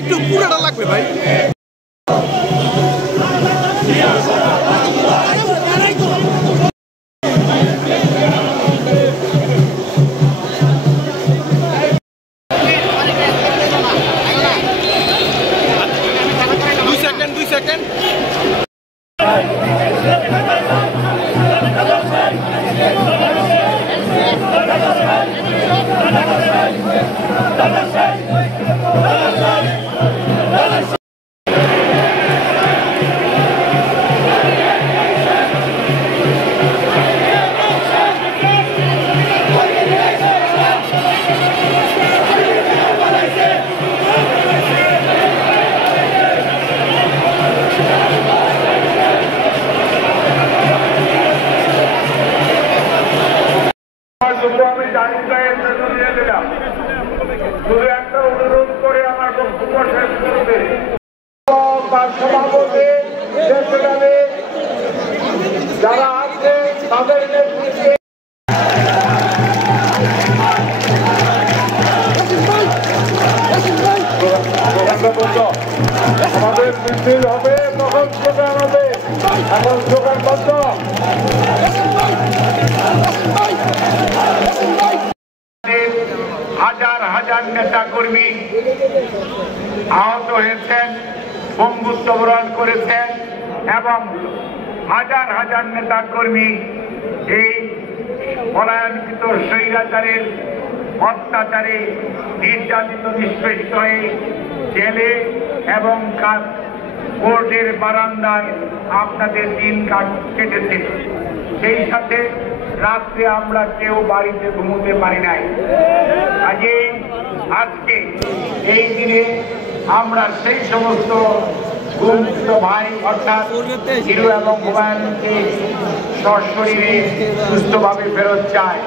একটু পুরোটা লাগবে ভাই। দুই সেকেন্ড আমি জানিয়ে দিলাম, শুধু একটা অনুরোধ করে আমার বক্তব্য শেষ করবে। সভাপতি যারা আছে তাদের নেতৃত্বে আমাদের মিছিল হবে, তখন স্লোগান হবে। এখন স্লোগান বন্ধ। হাজার হাজার নেতা কর্মী আহত হয়েছেন, বঙ্গুত্ব বরণ করেছেন এবং হাজার হাজার নেতা কর্মী এই পলায়নকৃত স্বৈরাচারের অত্যাচারে নির্যাতিত নিষ্পেষিত হয়ে জেলে এবং কোর্টের বারান্দায় আপনাদের দিন কেটেছে। সেই সাথে রাত্রে আমরা কেউ বাড়িতে ঘুমোতে পারি নাই। কাজেই আজকে এই দিনে আমরা সেই সমস্ত গুমকৃত ভাই অর্থাৎ হিরো এবং হুমায়ুনকে সশরীরে সুস্থভাবে ফেরত চাই।